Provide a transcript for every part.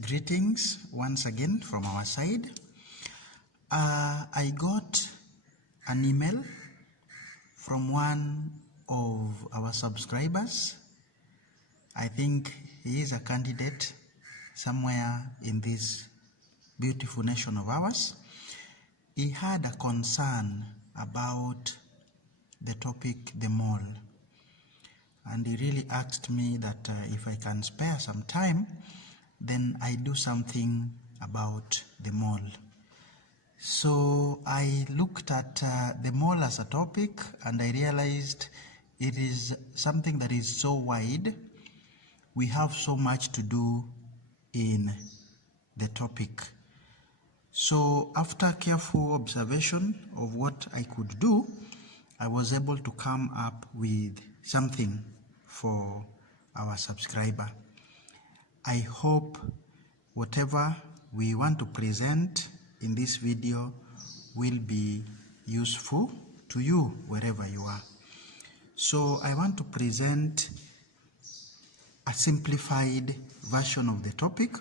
Greetings once again from our side. I got an email from one of our subscribers. I think he is a candidate somewhere in this beautiful nation of ours. He had a concern about the topic, the mole. And he really asked me that if I can spare some time, then I do something about the mole. So I looked at the mole as a topic, and I realized it is something that is so wide. We have so much to do in the topic. So after careful observation of what I could do, I was able to come up with something for our subscriber. I hope whatever we want to present in this video will be useful to you wherever you are. So I want to present a simplified version of the topic,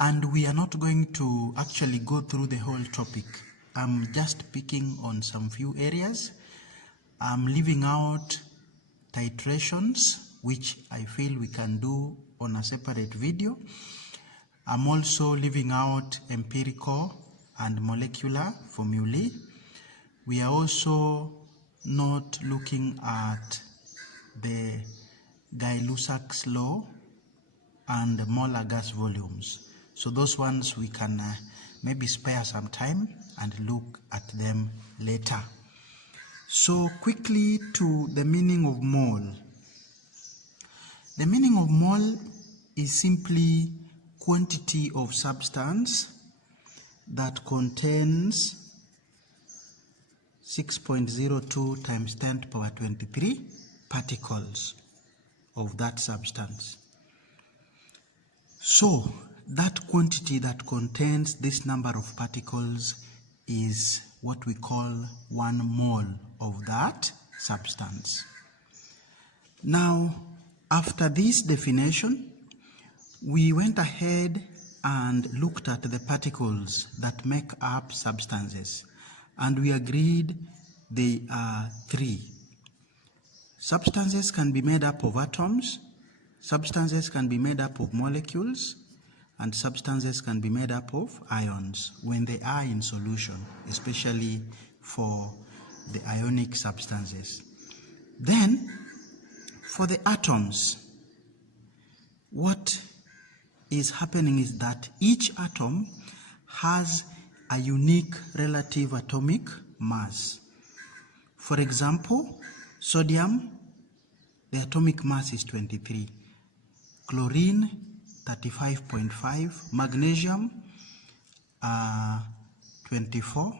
and we are not going to actually go through the whole topic. I'm just picking on some few areas. I'm leaving out titrations, which I feel we can do on a separate video. I'm also leaving out empirical and molecular formulae. We are also not looking at the Gay-Lussac's law and molar gas volumes. So those ones we can maybe spare some time and look at them later. So quickly to the meaning of mole. The meaning of mole is simply quantity of substance that contains 6.02 times 10 to the power 23 particles of that substance. So that quantity that contains this number of particles is what we call 1 mole of that substance. Now, after this definition, we went ahead and looked at the particles that make up substances, and we agreed they are 3. Substances can be made up of atoms, substances can be made up of molecules, and substances can be made up of ions when they are in solution, especially for the ionic substances. Then, for the atoms, what is happening is that each atom has a unique relative atomic mass. For example, sodium, the atomic mass is 23. Chlorine, 35.5. Magnesium, 24,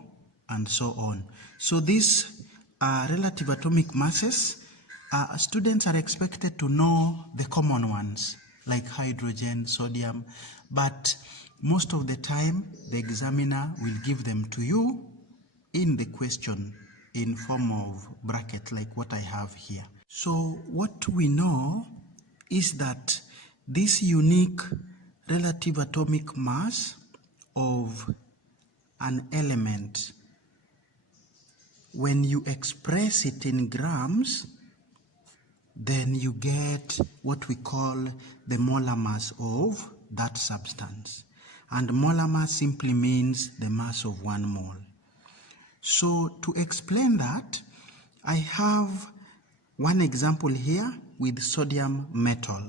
and so on. So these relative atomic masses, students are expected to know the common ones, like hydrogen, sodium, but most of the time the examiner will give them to you in the question in form of bracket, like what I have here. So what we know is that this unique relative atomic mass of an element, when you express it in grams, then you get what we call the molar mass of that substance. And molar mass simply means the mass of 1 mole. So to explain that, I have one example here with sodium metal.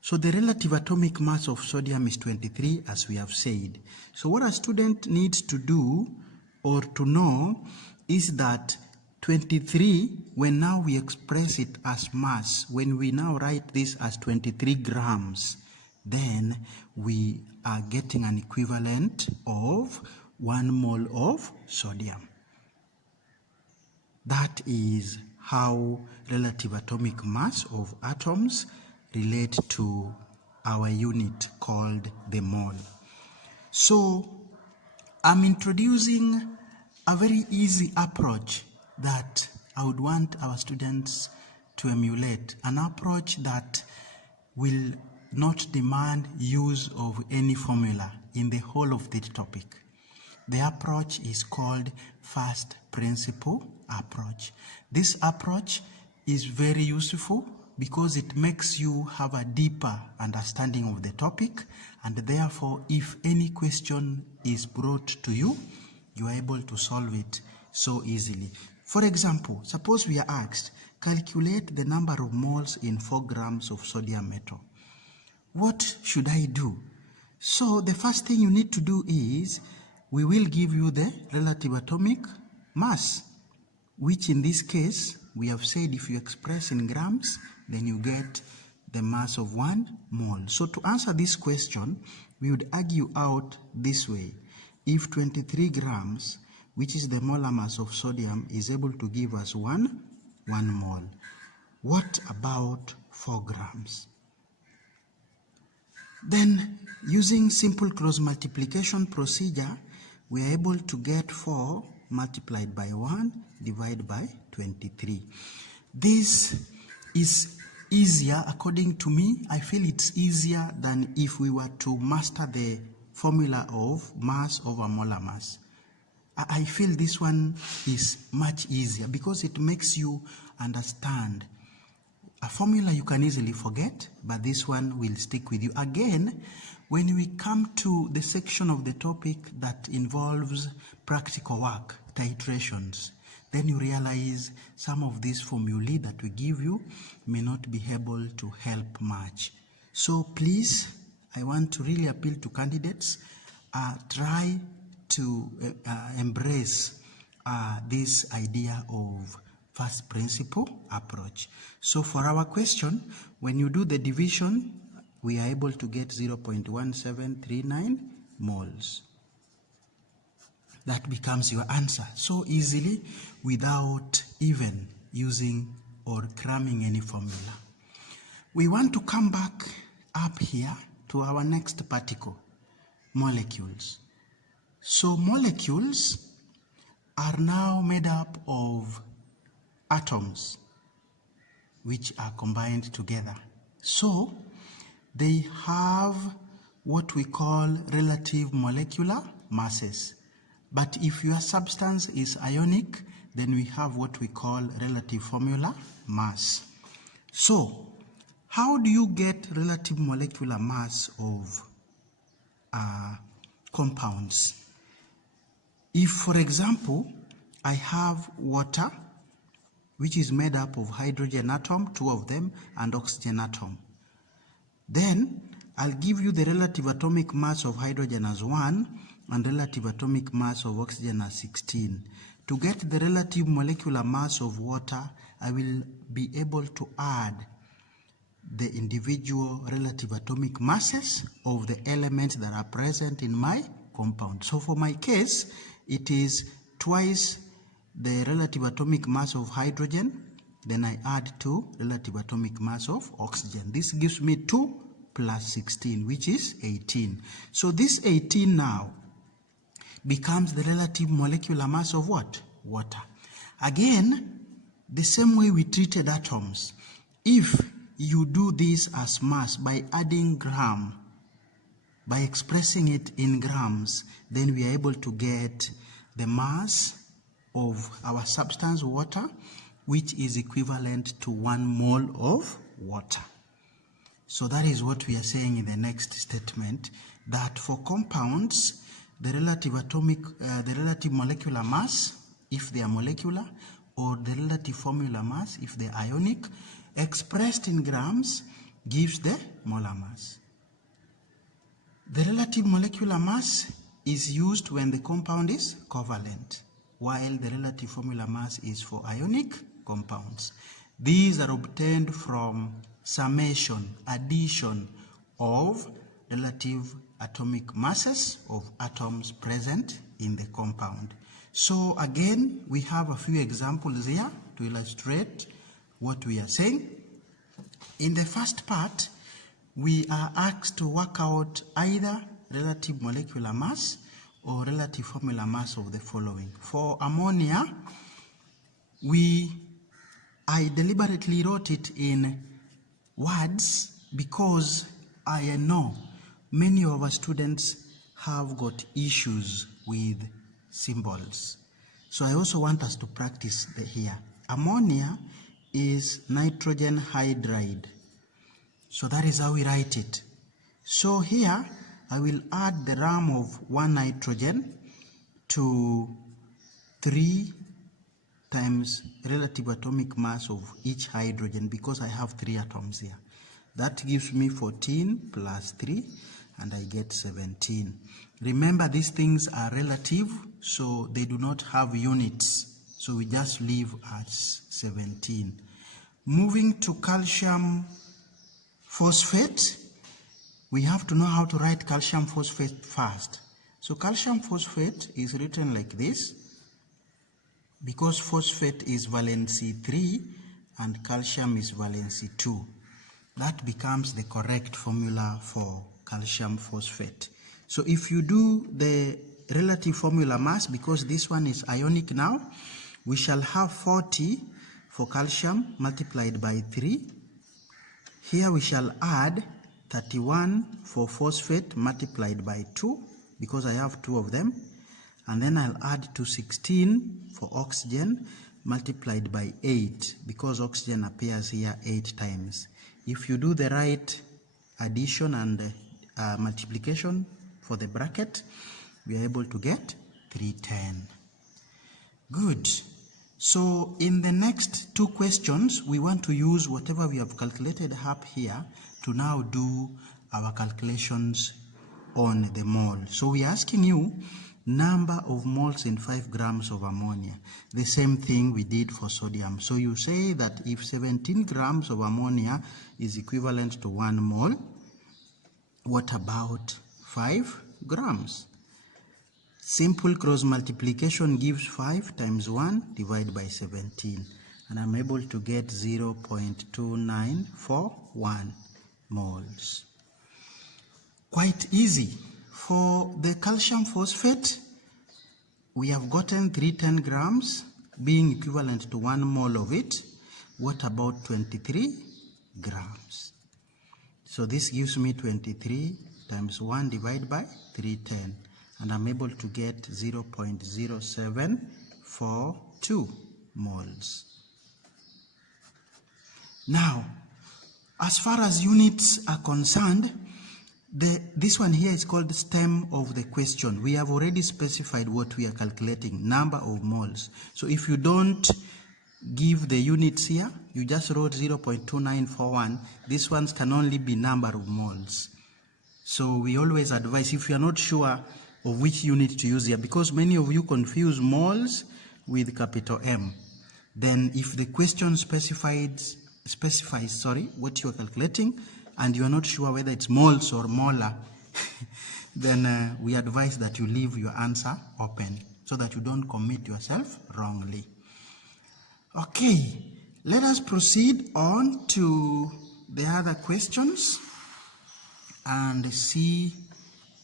So the relative atomic mass of sodium is 23, as we have said. So what a student needs to do or to know is that 23, when now we express it as mass, when we now write this as 23 grams, then we are getting an equivalent of 1 mole of sodium. That is how relative atomic mass of atoms relate to our unit called the mole. So I'm introducing a very easy approach that I would want our students to emulate, an approach that will not demand use of any formula in the whole of the topic. The approach is called first principle approach. This approach is very useful because it makes you have a deeper understanding of the topic, and therefore if any question is brought to you, you are able to solve it so easily. For example, suppose we are asked, calculate the number of moles in 4 grams of sodium metal. What should I do? So the first thing you need to do is, we will give you the relative atomic mass, which in this case, we have said if you express in grams, then you get the mass of 1 mole. So to answer this question, we would argue out this way. If 23 grams, which is the molar mass of sodium, is able to give us 1 mole, what about 4 grams? Then, using simple cross multiplication procedure, we are able to get 4 multiplied by 1 divided by 23. This is easier, according to me. I feel it's easier than if we were to master the formula of mass over molar mass. I feel this one is much easier because it makes you understand. A formula you can easily forget, but this one will stick with you. Again, when we come to the section of the topic that involves practical work, titrations, then you realize some of these formulae that we give you may not be able to help much. So please, I want to really appeal to candidates, try to embrace this idea of first principle approach. So for our question, when you do the division, we are able to get 0.1739 moles. That becomes your answer so easily without even using or cramming any formula. We want to come back up here to our next particle, molecules. So molecules are now made up of atoms which are combined together. So they have what we call relative molecular masses. But if your substance is ionic, then we have what we call relative formula mass. So how do you get relative molecular mass of compounds? If, for example, I have water, which is made up of hydrogen atom, 2 of them, and oxygen atom, then I'll give you the relative atomic mass of hydrogen as 1 and relative atomic mass of oxygen as 16. To get the relative molecular mass of water, I will be able to add the individual relative atomic masses of the elements that are present in my compound. So for my case, it is twice the relative atomic mass of hydrogen, then I add 2 relative atomic mass of oxygen. This gives me 2 plus 16, which is 18. So this 18 now becomes the relative molecular mass of what? Water. Again, the same way we treated atoms. If you do this as mass by adding gram, by expressing it in grams, then we are able to get the mass of our substance water, which is equivalent to 1 mole of water. So that is what we are saying in the next statement, that for compounds, the relative molecular mass, if they are molecular, or the relative formula mass, if they are ionic, expressed in grams, gives the molar mass. The relative molecular mass is used when the compound is covalent, while the relative formula mass is for ionic compounds. These are obtained from summation, addition of relative atomic masses of atoms present in the compound. So again, we have a few examples here to illustrate what we are saying. In the first part, we are asked to work out either relative molecular mass or relative formula mass of the following. For ammonia, I deliberately wrote it in words because I know many of our students have got issues with symbols. So I also want us to practice here. Ammonia is nitrogen hydride. So that is how we write it. So here I will add the ram of 1 nitrogen to 3 times relative atomic mass of each hydrogen, because I have 3 atoms here. That gives me 14 plus 3, and I get 17. Remember, these things are relative, so they do not have units. So we just leave as 17. Moving to calcium phosphate, we have to know how to write calcium phosphate first. So calcium phosphate is written like this, because phosphate is valency 3 and calcium is valency 2. That becomes the correct formula for calcium phosphate. So if you do the relative formula mass, because this one is ionic now, we shall have 40 for calcium multiplied by 3. Here we shall add 31 for phosphate multiplied by 2, because I have 2 of them. And then I'll add to 16 for oxygen multiplied by 8, because oxygen appears here 8 times. If you do the right addition and multiplication for the bracket, we are able to get 310. Good. So in the next 2 questions, we want to use whatever we have calculated up here to now do our calculations on the mole. So we are asking you number of moles in 5 grams of ammonia. The same thing we did for sodium. So you say that if 17 grams of ammonia is equivalent to 1 mole, what about 5 grams? Simple cross multiplication gives 5 times 1 divided by 17. And I'm able to get 0.2941 moles. Quite easy. For the calcium phosphate, we have gotten 310 grams being equivalent to 1 mole of it. What about 23 grams? So this gives me 23 times 1 divided by 310, and I'm able to get 0.0742 moles. Now, as far as units are concerned, this one here is called the stem of the question. We have already specified what we are calculating, number of moles. So if you don't give the units here, you just wrote 0.2941, these ones can only be number of moles. So we always advise, if you are not sure of which unit to use here, because many of you confuse moles with capital M, then if the question specifies what you are calculating, and you are not sure whether it's moles or molar, then we advise that you leave your answer open so that you don't commit yourself wrongly. Okay, let us proceed on to the other questions and see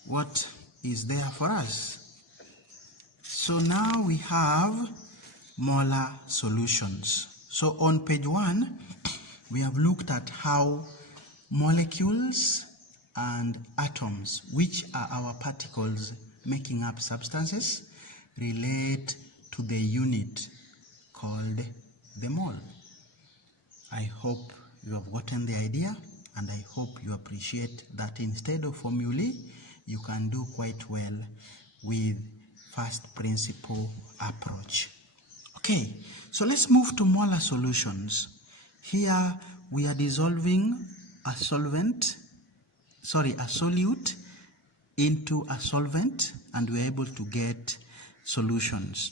what is there for us. So now we have Molar Solutions. So on page 1, we have looked at how molecules and atoms, which are our particles making up substances, relate to the unit called the mole. I hope you have gotten the idea, and I hope you appreciate that instead of formulae, you can do quite well with first principle approach. Okay, so let's move to molar solutions. Here we are dissolving a solute into a solvent, and we're able to get solutions.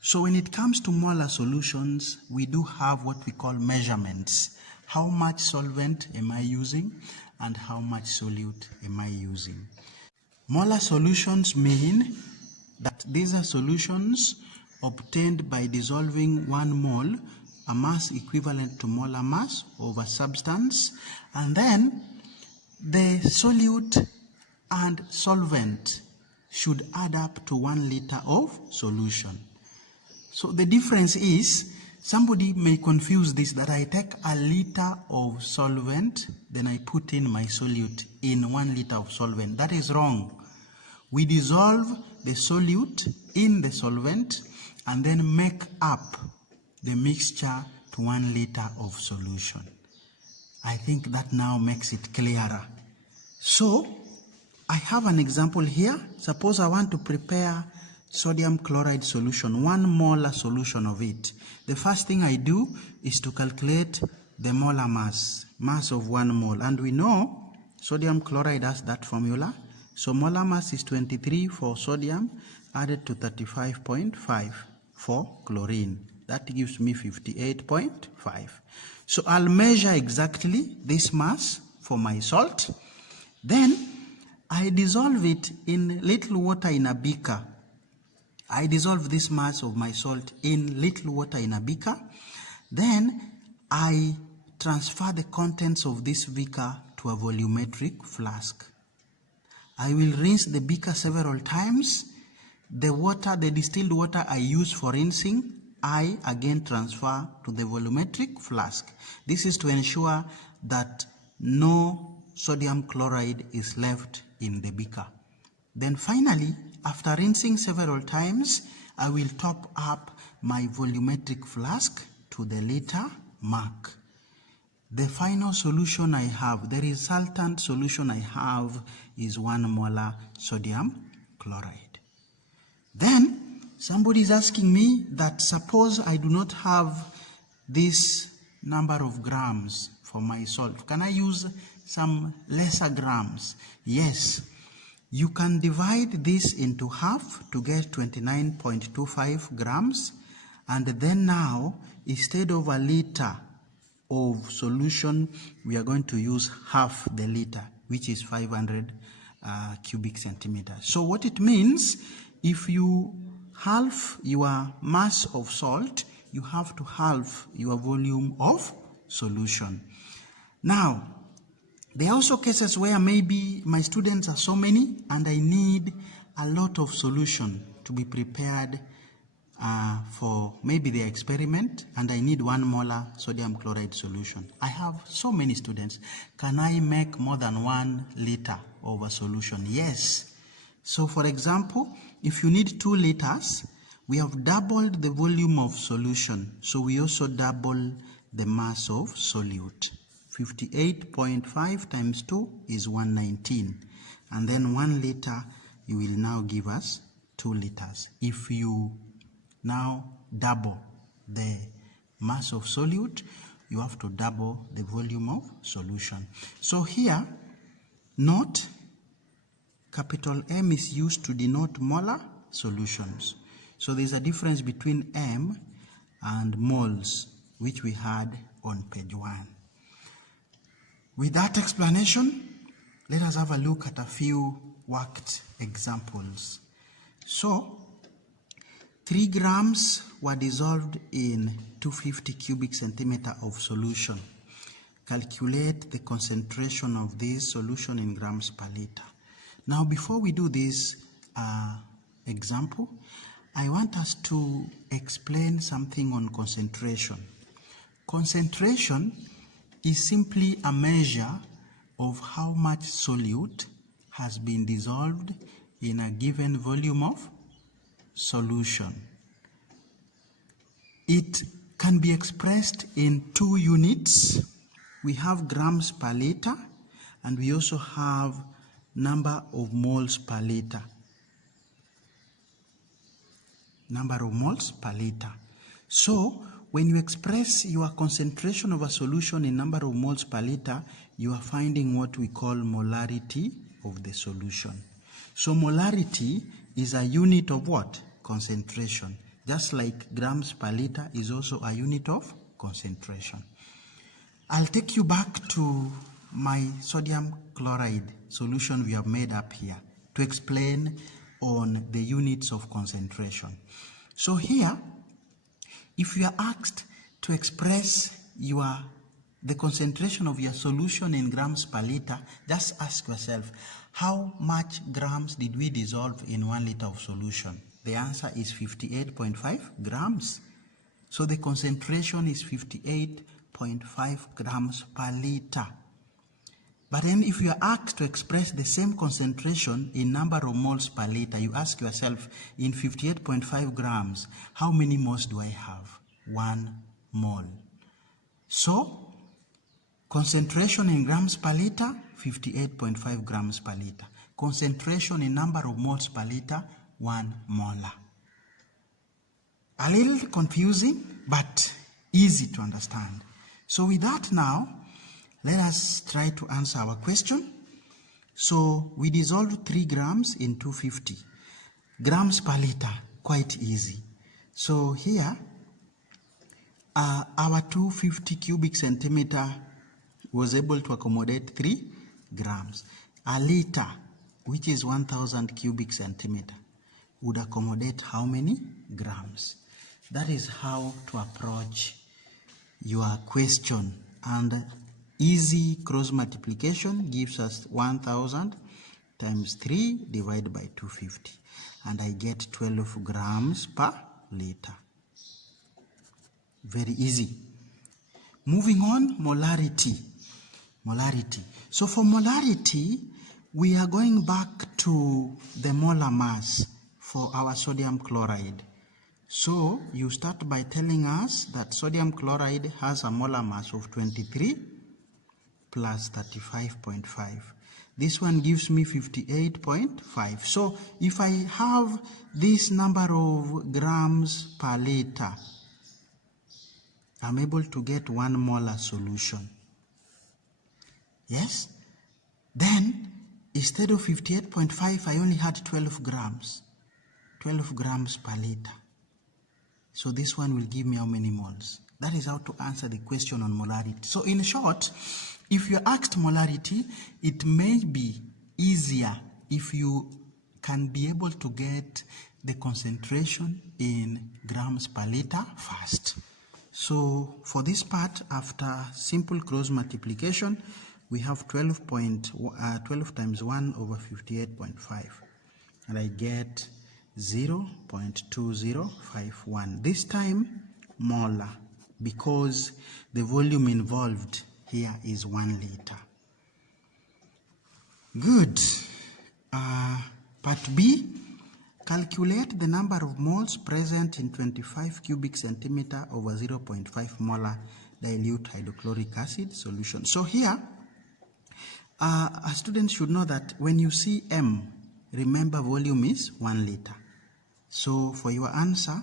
So when it comes to molar solutions, we do have what we call measurements. How much solvent am I using and how much solute am I using? Molar solutions mean that these are solutions obtained by dissolving 1 mole, a mass equivalent to molar mass of a substance, and then the solute and solvent should add up to 1 liter of solution. So the difference is somebody may confuse this, that I take a liter of solvent, then I put in my solute in 1 liter of solvent. That is wrong. We dissolve the solute in the solvent and then make up the mixture to 1 liter of solution. I think that now makes it clearer. So I have an example here. Suppose I want to prepare sodium chloride solution, 1 molar solution of it. The first thing I do is to calculate the molar mass of 1 mole. And we know sodium chloride has that formula. So molar mass is 23 for sodium added to 35.5 for chlorine. That gives me 58.5. So I'll measure exactly this mass for my salt. Then I dissolve it in little water in a beaker. I dissolve this mass of my salt in little water in a beaker. Then I transfer the contents of this beaker to a volumetric flask. I will rinse the beaker several times. The water, the distilled water I use for rinsing, I again transfer to the volumetric flask. This is to ensure that no sodium chloride is left in the beaker. Then finally, after rinsing several times, I will top up my volumetric flask to the liter mark. The final solution I have, the resultant solution I have, is 1 molar sodium chloride. Then somebody is asking me that suppose I do not have this number of grams for my salt. Can I use some lesser grams? Yes. You can divide this into half to get 29.25 grams. And then now, instead of a liter of solution, we are going to use half the liter, which is 500 cubic centimeters. So what it means, if you halve your mass of salt, you have to halve your volume of solution. Now, there are also cases where maybe my students are so many and I need a lot of solution to be prepared for maybe the experiment, and I need 1 molar sodium chloride solution. I have so many students. Can I make more than 1 liter of a solution? Yes. So for example, if you need 2 liters, we have doubled the volume of solution. So we also double the mass of solute. 58.5 times 2 is 119. And then 1 liter, you will now give us 2 liters. If you now double the mass of solute, you have to double the volume of solution. So here, note, capital M is used to denote molar solutions. So there's a difference between M and moles, which we had on page 1. With that explanation, let us have a look at a few worked examples. So, 3 grams were dissolved in 250 cubic centimeter of solution. Calculate the concentration of this solution in grams per liter. Now, before we do this example, I want us to explain something on concentration. Concentration is simply a measure of how much solute has been dissolved in a given volume of solution. It can be expressed in 2 units. We have grams per liter, and we also have number of moles per liter. Number of moles per liter. So, when you express your concentration of a solution in number of moles per liter, you are finding what we call molarity of the solution. So molarity is a unit of what? Concentration. Just like grams per liter is also a unit of concentration. I'll take you back to my sodium chloride solution we have made up here to explain on the units of concentration. So here, if you are asked to express the concentration of your solution in grams per liter, just ask yourself, how much grams did we dissolve in 1 liter of solution? The answer is 58.5 grams. So the concentration is 58.5 grams per liter. But then if you are asked to express the same concentration in number of moles per liter, you ask yourself, in 58.5 grams, how many moles do I have? 1 mole. So, concentration in grams per liter, 58.5 grams per liter. Concentration in number of moles per liter, 1 molar. A little confusing, but easy to understand. So with that now, let us try to answer our question. So we dissolved 3 grams in 250 grams per liter, quite easy. So here, our 250 cubic centimeter was able to accommodate 3 grams. A liter, which is 1000 cubic centimeter, would accommodate how many grams? That is how to approach your question. And easy cross multiplication gives us 1000 times 3 divided by 250. And I get 12 grams per liter. Very easy. Moving on, molarity. Molarity. So for molarity, we are going back to the molar mass for our sodium chloride. So you start by telling us that sodium chloride has a molar mass of 23 plus 35.5. This one gives me 58.5. So if I have this number of grams per liter, I'm able to get 1 molar solution. Yes? Then, instead of 58.5, I only had 12 grams. 12 grams per liter. So this one will give me how many moles? That is how to answer the question on molarity. So in short, if you're asked molarity, it may be easier if you can be able to get the concentration in grams per liter first. So for this part, after simple cross multiplication, we have 12 times 1 over 58.5. And I get 0.2051. This time, molar, because the volume involved here is 1 liter. Good. Part B, calculate the number of moles present in 25 cubic centimeter over 0.5 molar dilute hydrochloric acid solution. So here, a student should know that when you see M, remember volume is 1 liter. So for your answer,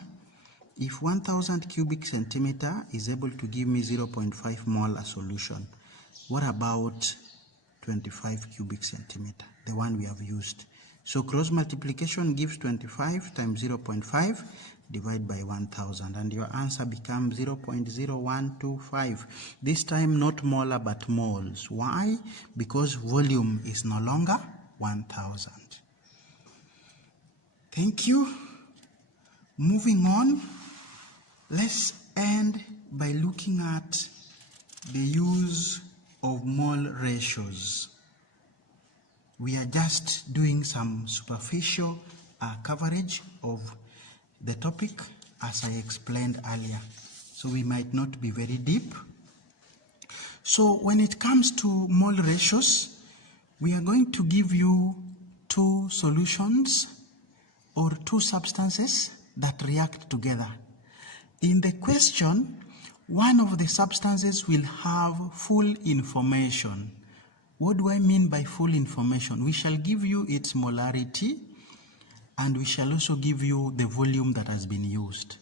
if 1000 cubic centimeter is able to give me 0.5 molar solution, what about 25 cubic centimeter, the one we have used? So cross multiplication gives 25 times 0.5 divided by 1000, and your answer becomes 0.0125. This time not molar but moles. Why? Because volume is no longer 1000. Thank you. Moving on, let's end by looking at the use of mole ratios. We are just doing some superficial coverage of the topic as I explained earlier. So we might not be very deep. So when it comes to mole ratios, we are going to give you 2 solutions or 2 substances that react together. In the question, one of the substances will have full information. What do I mean by full information? We shall give you its molarity, and we shall also give you the volume that has been used.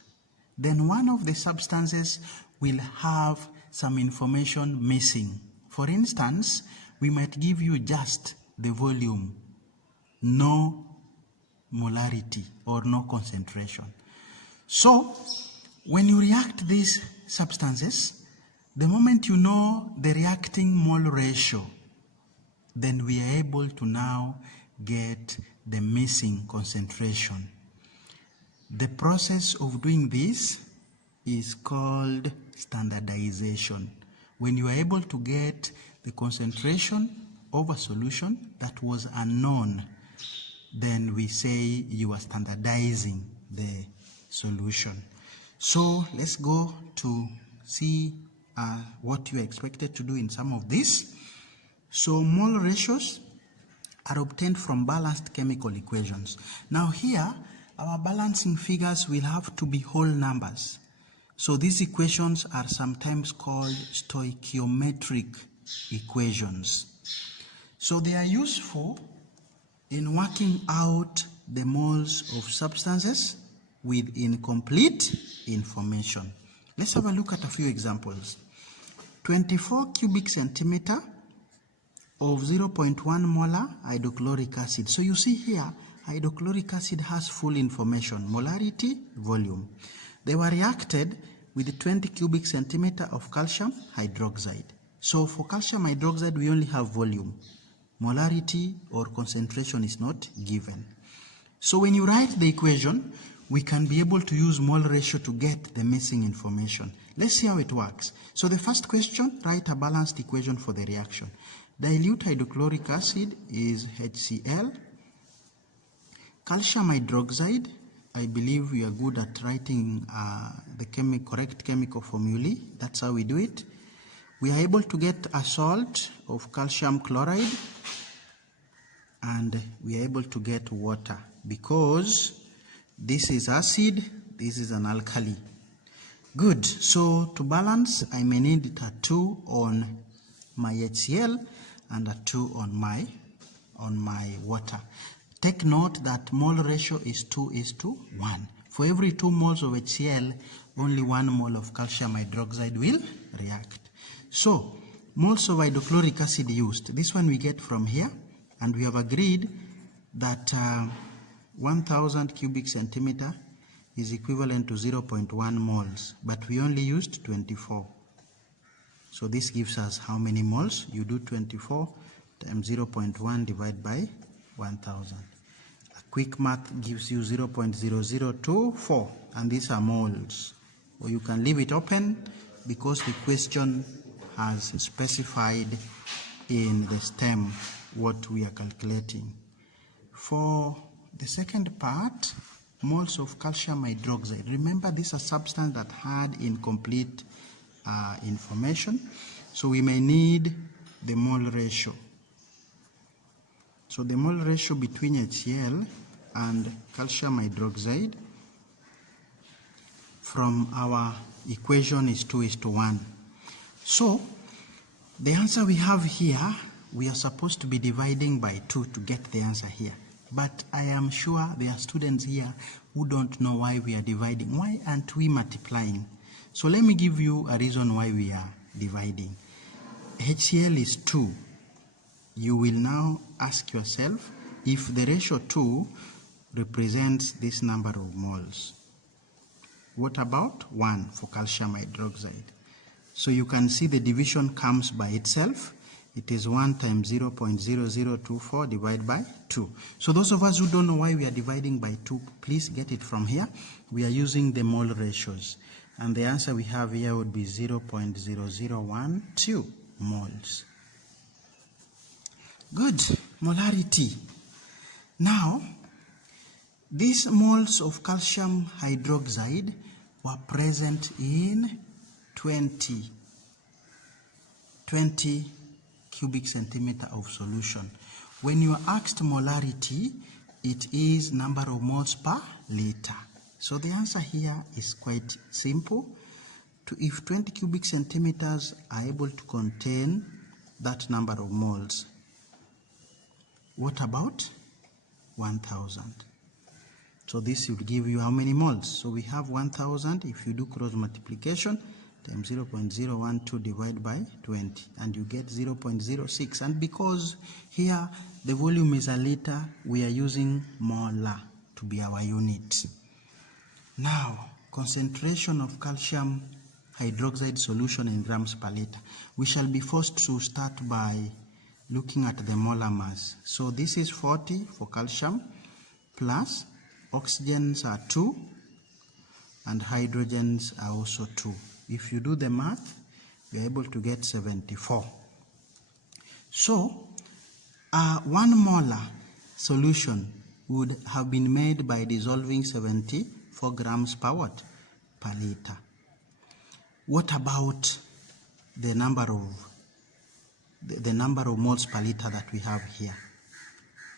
Then one of the substances will have some information missing. For instance, we might give you just the volume, no molarity or no concentration. So when you react these substances, the moment you know the reacting mole ratio, then we are able to now get the missing concentration. The process of doing this is called standardization. When you are able to get the concentration of a solution that was unknown, then we say you are standardizing the solution. So let's go to see what you are expected to do in some of these. So mole ratios are obtained from balanced chemical equations. Now here, our balancing figures will have to be whole numbers. So these equations are sometimes called stoichiometric equations. So they are useful in working out the moles of substances with incomplete information. Let's have a look at a few examples. 24 cubic centimeter of 0.1 molar hydrochloric acid. So you see here, hydrochloric acid has full information, molarity, volume. They were reacted with 20 cubic centimeter of calcium hydroxide. So for calcium hydroxide, we only have volume. Molarity or concentration is not given. So when you write the equation, we can be able to use mole ratio to get the missing information. Let's see how it works. So the first question, write a balanced equation for the reaction. Dilute hydrochloric acid is HCl. Calcium hydroxide, I believe we are good at writing the correct chemical formulae. That's how we do it. We are able to get a salt of calcium chloride, and we are able to get water because this is acid, this is an alkali. Good. So to balance, I may need a 2 on my HCl and a 2 on my water. Take note that mole ratio is 2:1. For every 2 moles of HCl, only 1 mole of calcium hydroxide will react. So moles of hydrochloric acid used. This one we get from here, and we have agreed that 1000 cubic centimeter is equivalent to 0.1 moles, but we only used 24. So this gives us how many moles? You do 24 times 0.1 divided by 1000. A quick math gives you 0.0024, and these are moles. Or you can leave it open because the question has specified in the stem what we are calculating. For the second part, moles of calcium hydroxide. Remember, this is a substance that had incomplete information, so we may need the mole ratio. So the mole ratio between HCl and calcium hydroxide from our equation is 2:1. So the answer we have here, we are supposed to be dividing by 2 to get the answer here. But I am sure there are students here who don't know why we are dividing. Why aren't we multiplying? So let me give you a reason why we are dividing. HCl is 2. You will now ask yourself if the ratio 2 represents this number of moles. What about 1 for calcium hydroxide? So you can see the division comes by itself. It is 1 times 0.0024 divided by 2. So those of us who don't know why we are dividing by 2, please get it from here. We are using the mole ratios. And the answer we have here would be 0.0012 moles. Good. Molarity. Now, these moles of calcium hydroxide were present in 20 cubic centimeter of solution. When you are asked molarity, it is number of moles per liter. So the answer here is quite simple. If 20 cubic centimeters are able to contain that number of moles, what about 1000? So this will give you how many moles? So we have 1000. If you do cross multiplication, times 0.012 divided by 20, and you get 0.06. And because here the volume is a liter, we are using molar to be our unit. Now, concentration of calcium hydroxide solution in grams per liter. We shall be forced to start by looking at the molar mass. So this is 40 for calcium, plus oxygens are 2 and hydrogens are also 2. If you do the math, we are able to get 74. So 1 molar solution would have been made by dissolving 74 grams per what? per liter. What about the number of moles per liter that we have here?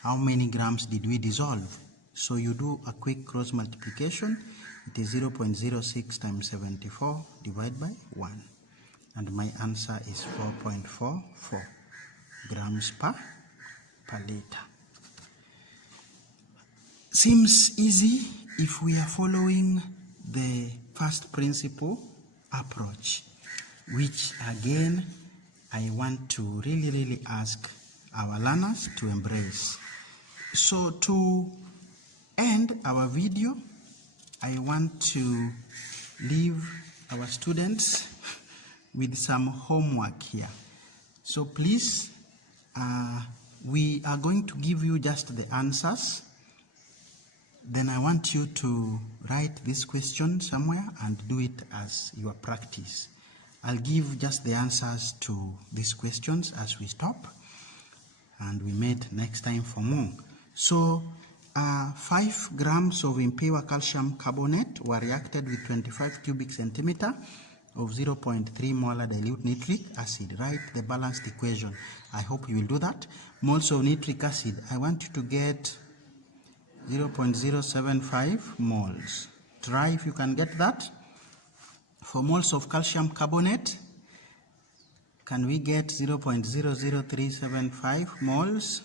How many grams did we dissolve? So you do a quick cross multiplication. It is 0.06 times 74 divided by 1. And my answer is 4.44 grams per liter. Seems easy if we are following the first principle approach, which again I want to really ask our learners to embrace. So to end our video, I want to leave our students with some homework here. So please, we are going to give you just the answers. Then I want you to write this question somewhere and do it as your practice. I'll give just the answers to these questions as we stop, and we meet next time for more. So 5 grams of impure calcium carbonate were reacted with 25 cubic centimeter of 0.3 molar dilute nitric acid. Write the balanced equation. I hope you will do that. Moles of nitric acid, I want you to get 0.075 moles. Try if you can get that. For moles of calcium carbonate, can we get 0.00375 moles?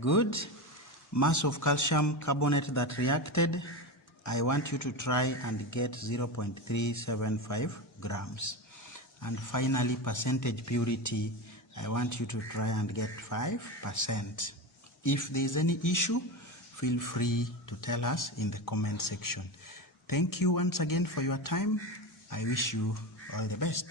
Good. Mass of calcium carbonate that reacted, I want you to try and get 0.375 grams. And finally, percentage purity, I want you to try and get 5%. If there is any issue, feel free to tell us in the comment section. Thank you once again for your time. I wish you all the best.